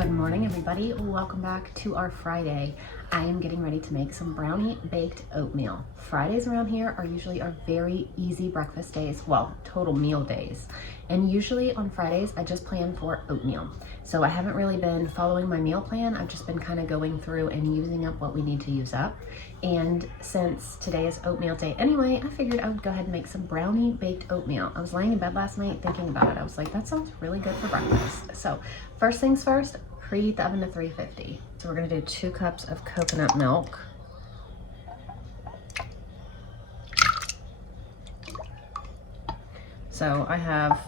Good morning, everybody. Welcome back to our Friday. I am getting ready to make some brownie baked oatmeal. Fridays around here are usually our very easy breakfast days, well, total meal days. And usually on Fridays, I just plan for oatmeal. So I haven't really been following my meal plan. I've just been kind of going through and using up what we need to use up. And since today is oatmeal day anyway, I figured I would go ahead and make some brownie baked oatmeal. I was laying in bed last night thinking about it. I was like, that sounds really good for breakfast. So first things first, preheat the oven to 350. So we're gonna do 2 cups of coconut milk. So I have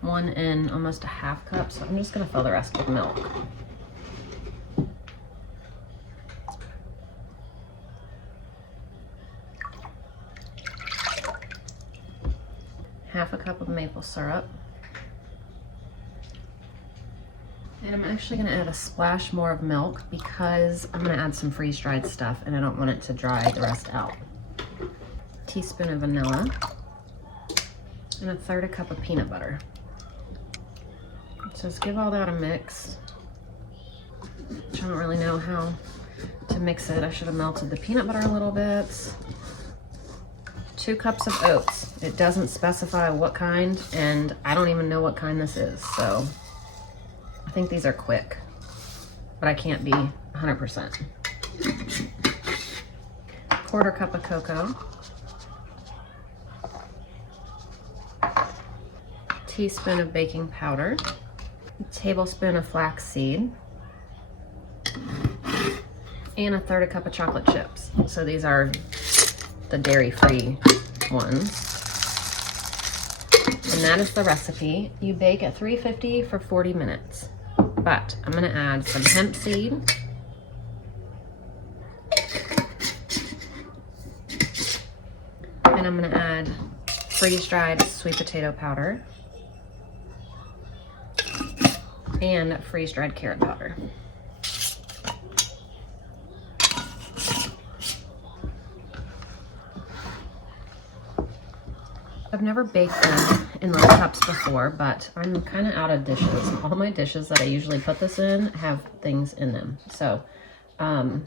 1 and almost a half cup, so I'm just gonna fill the rest with milk. Half a cup of maple syrup. And I'm actually gonna add a splash more of milk because I'm gonna add some freeze-dried stuff and I don't want it to dry the rest out. Teaspoon of vanilla and 1/3 cup of peanut butter. So let's give all that a mix. I don't really know how to mix it. I should have melted the peanut butter a little bit. 2 cups of oats. It doesn't specify what kind, and I don't even know what kind this is, so I think these are quick, but I can't be 100%. 1/4 cup of cocoa. Teaspoon of baking powder. A tablespoon of flaxseed. And 1/3 cup of chocolate chips. So these are the dairy-free ones. And that is the recipe. You bake at 350 for 40 minutes. But I'm gonna add some hemp seed. And I'm gonna add freeze-dried sweet potato powder. And freeze-dried carrot powder. I've never baked them in little cups before, but I'm kind of out of dishes. All my dishes that I usually put this in have things in them. So I'm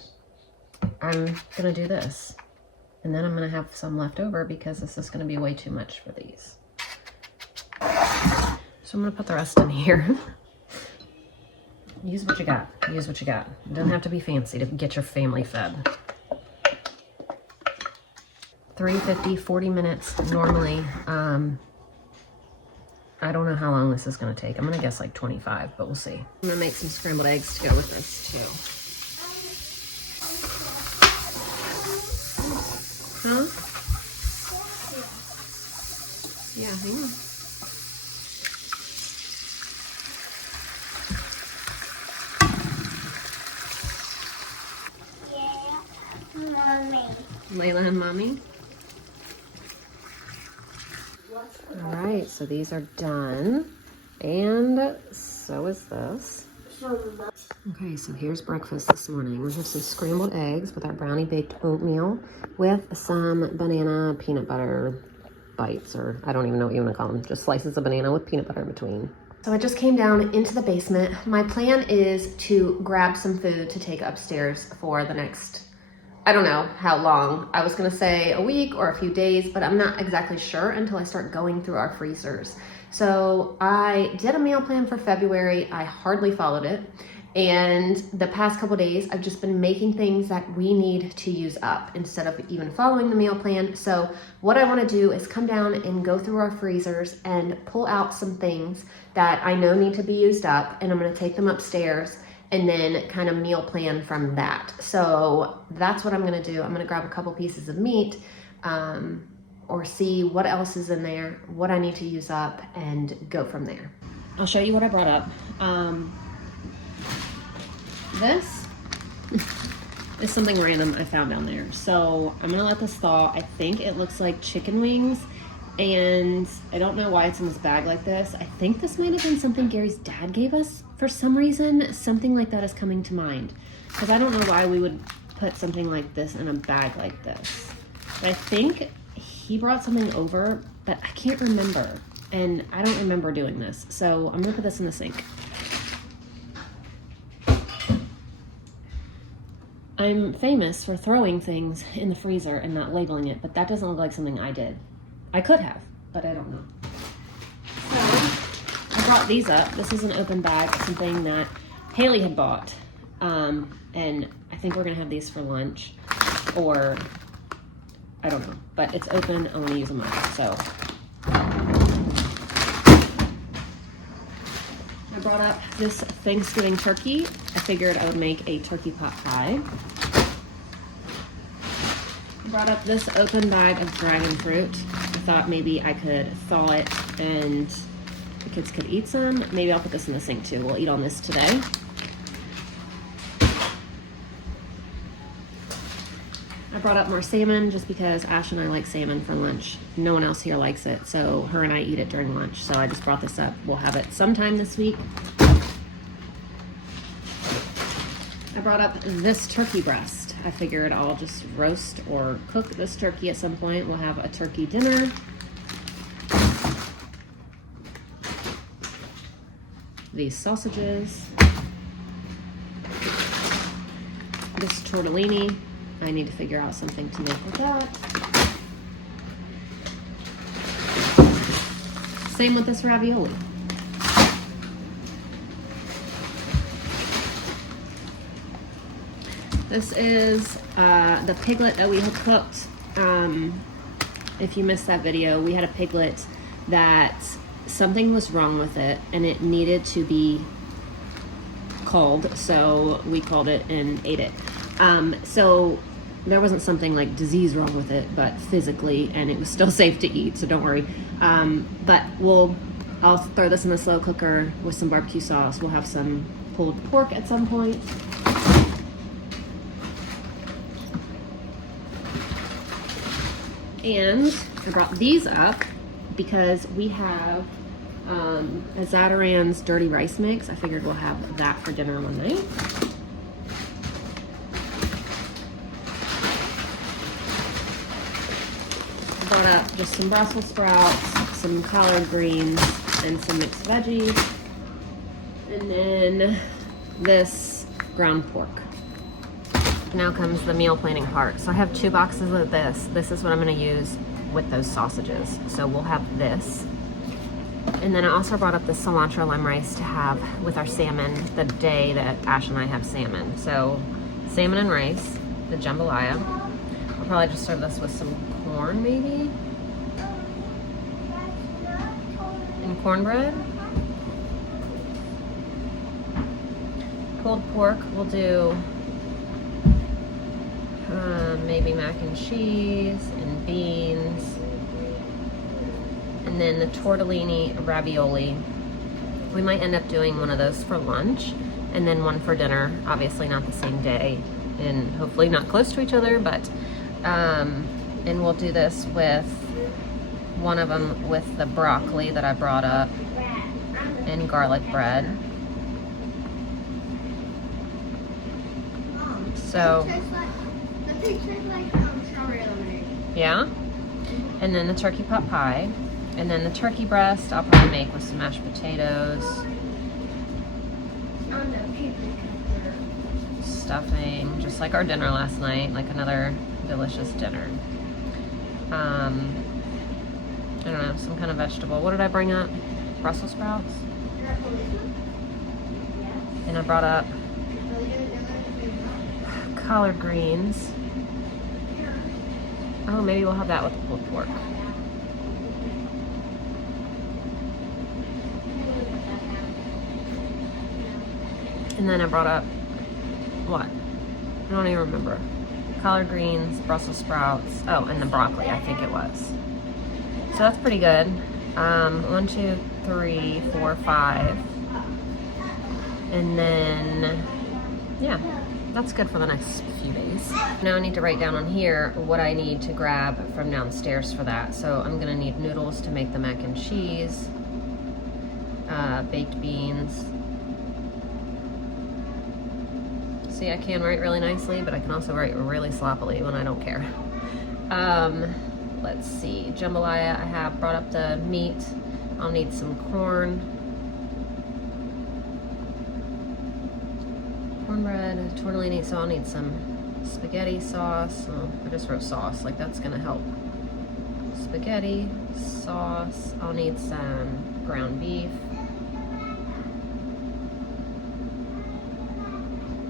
gonna do this. And then I'm gonna have some left over because this is gonna be way too much for these. So I'm gonna put the rest in here. Use what you got, use what you got. It doesn't have to be fancy to get your family fed. 350, 40 minutes normally. I don't know how long this is gonna take. I'm gonna guess like 25, but we'll see. I'm gonna make some scrambled eggs to go with this too. Huh? Yeah, hang on. Layla and Mommy. All right, so these are done. And so is this. Okay, so here's breakfast this morning. We have some scrambled eggs with our brownie baked oatmeal with some banana peanut butter bites, or I don't even know what you want to call them, just slices of banana with peanut butter in between. So I just came down into the basement. My plan is to grab some food to take upstairs for the next, I don't know how long. I was gonna say a week or a few days, but I'm not exactly sure until I start going through our freezers. So I did a meal plan for February. I hardly followed it. And the past couple days, I've just been making things that we need to use up instead of even following the meal plan. So what I wanna do is come down and go through our freezers and pull out some things that I know need to be used up, and I'm gonna take them upstairs and then kind of meal plan from that. So that's what I'm gonna do. I'm gonna grab a couple pieces of meat or see what else is in there, what I need to use up, and go from there. I'll show you what I brought up. This is something random I found down there. So I'm gonna let this thaw. I think it looks like chicken wings, and I don't know why it's in this bag like this. I think this might have been something Gary's dad gave us for some reason. Something like that is coming to mind, because I don't know why we would put something like this in a bag like this. But I think he brought something over, but I can't remember. And I don't remember doing this. So I'm gonna put this in the sink. I'm famous for throwing things in the freezer and not labeling it, but that doesn't look like something I did. I could have, but I don't know. So I brought these up. This is an open bag, something that Haley had bought. And I think we're gonna have these for lunch, or I don't know, but it's open. I wanna use them up, so. I brought up this Thanksgiving turkey. I figured I would make a turkey pot pie. I brought up this open bag of dragon fruit. I thought maybe I could thaw it and the kids could eat some. Maybe I'll put this in the sink too. We'll eat on this today. I brought up more salmon just because Ash and I like salmon for lunch. No one else here likes it, so her and I eat it during lunch. So I just brought this up. We'll have it sometime this week. I brought up this turkey breast. I figured I'll just roast or cook this turkey at some point. We'll have a turkey dinner. These sausages. This tortellini. I need to figure out something to make with that. Same with this ravioli. This is the piglet that we had cooked. If you missed that video, we had a piglet that something was wrong with it and it needed to be called, so we called it and ate it. So there wasn't something like disease wrong with it, but physically, and it was still safe to eat, so don't worry. But I'll throw this in the slow cooker with some barbecue sauce. We'll have some pulled pork at some point. And I brought these up because we have a Zatarain's dirty rice mix. I figured we'll have that for dinner one night. I brought up just some Brussels sprouts, some collard greens, and some mixed veggies. And then this ground pork. Now comes the meal planning part. So I have 2 boxes of this. This is what I'm going to use with those sausages. So we'll have this. And then I also brought up the cilantro lime rice to have with our salmon the day that Ash and I have salmon. So salmon and rice, the jambalaya. I'll probably just serve this with some corn maybe. And cornbread. Pulled pork, we'll do maybe mac and cheese and beans. And then the tortellini ravioli. We might end up doing one of those for lunch and then one for dinner. Obviously not the same day and hopefully not close to each other, but and we'll do this with one of them with the broccoli that I brought up and garlic bread. So yeah, and then the turkey pot pie, and then the turkey breast I'll probably make with some mashed potatoes, stuffing, just like our dinner last night, like another delicious dinner. I don't know, some kind of vegetable. What did I bring up? Brussels sprouts? And I brought up collard greens. Oh, maybe we'll have that with the pulled pork. And then I brought up, what? I don't even remember. Collard greens, Brussels sprouts, oh, and the broccoli, I think it was. So that's pretty good. 1, 2, 3, 4, 5. And then, yeah. That's good for the next few days. Now I need to write down on here what I need to grab from downstairs for that. So I'm gonna need noodles to make the mac and cheese, baked beans. See, I can write really nicely, but I can also write really sloppily when I don't care. Let's see, jambalaya, I have brought up the meat. I'll need some cornbread, tortellini, so I'll need some spaghetti sauce. Oh, I just wrote sauce, like that's gonna help. Spaghetti sauce. I'll need some ground beef.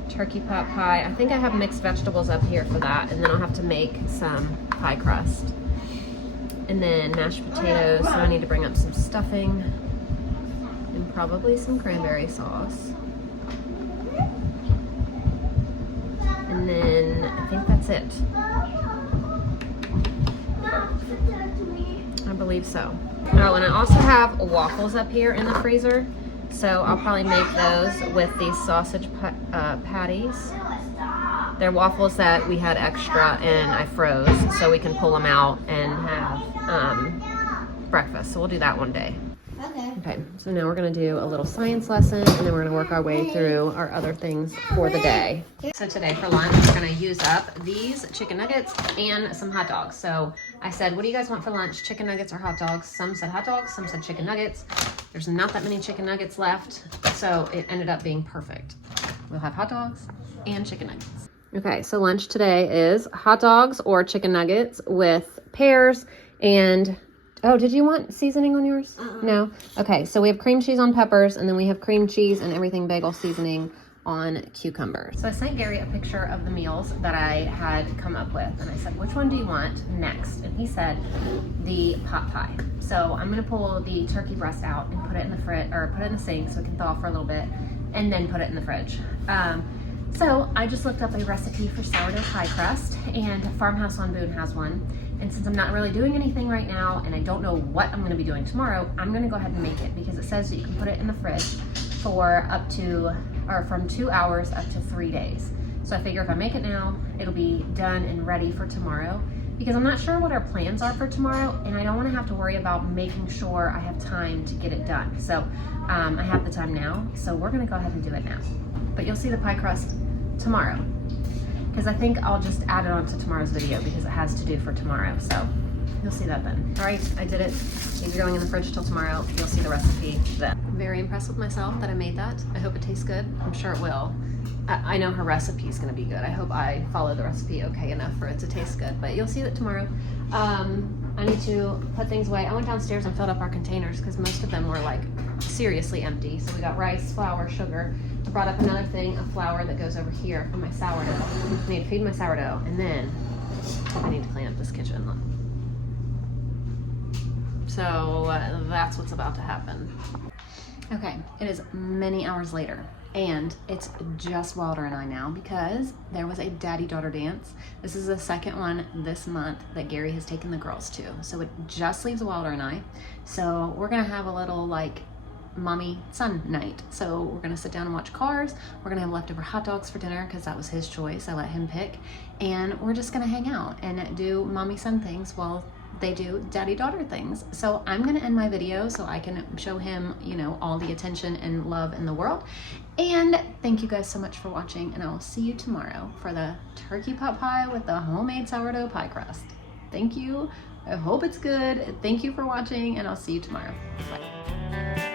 Turkey pot pie. I think I have mixed vegetables up here for that, and then I'll have to make some pie crust. And then mashed potatoes, so I need to bring up some stuffing and probably some cranberry sauce. And then I think that's it. I believe so. Oh, and I also have waffles up here in the freezer. So I'll probably make those with these sausage patties. They're waffles that we had extra and I froze so we can pull them out and have breakfast. So we'll do that one day. Okay, so now we're gonna do a little science lesson and then we're gonna work our way through our other things for the day. So today for lunch, we're gonna use up these chicken nuggets and some hot dogs. So I said, what do you guys want for lunch? Chicken nuggets or hot dogs? Some said hot dogs, some said chicken nuggets. There's not that many chicken nuggets left, so it ended up being perfect. We'll have hot dogs and chicken nuggets. Okay, so lunch today is hot dogs or chicken nuggets with pears and oh, did you want seasoning on yours? No? Okay, so we have cream cheese on peppers, and then we have cream cheese and everything bagel seasoning on cucumbers. So I sent Gary a picture of the meals that I had come up with, and I said, which one do you want next? And he said, the pot pie. So I'm gonna pull the turkey breast out and put it in the fridge, or put it in the sink so it can thaw for a little bit, and then put it in the fridge. So I just looked up a recipe for sourdough pie crust, and Farmhouse on Boone has one. And since I'm not really doing anything right now and I don't know what I'm gonna be doing tomorrow, I'm gonna go ahead and make it because it says that you can put it in the fridge for up to, or from 2 hours up to 3 days. So I figure if I make it now, it'll be done and ready for tomorrow because I'm not sure what our plans are for tomorrow and I don't wanna have to worry about making sure I have time to get it done. So I have the time now, so we're gonna go ahead and do it now. But you'll see the pie crust tomorrow, because I think I'll just add it on to tomorrow's video because it has to do for tomorrow. So you'll see that then. All right, I did it. These are going in the fridge till tomorrow. You'll see the recipe then. I'm very impressed with myself that I made that. I hope it tastes good. I'm sure it will. I know her recipe is gonna be good. I hope I follow the recipe okay enough for it to taste good, but you'll see that tomorrow. I need to put things away. I went downstairs and filled up our containers because most of them were like seriously empty. So we got rice, flour, sugar. I brought up another thing of flour that goes over here for my sourdough. I need to feed my sourdough, and then I need to clean up this kitchen. So that's what's about to happen. Okay, it is many hours later, and it's just Wilder and I now because there was a daddy-daughter dance. This is the second one this month that Gary has taken the girls to. So it just leaves Wilder and I. So we're gonna have a little like mommy son night. So we're gonna sit down and watch Cars. We're gonna have leftover hot dogs for dinner because that was his choice. I let him pick. And we're just gonna hang out and do mommy son things while they do daddy daughter things. So I'm gonna end my video so I can show him, you know, all the attention and love in the world. And thank you guys so much for watching, and I'll see you tomorrow for the turkey pot pie with the homemade sourdough pie crust. Thank you. I hope it's good. Thank you for watching, and I'll see you tomorrow. Bye.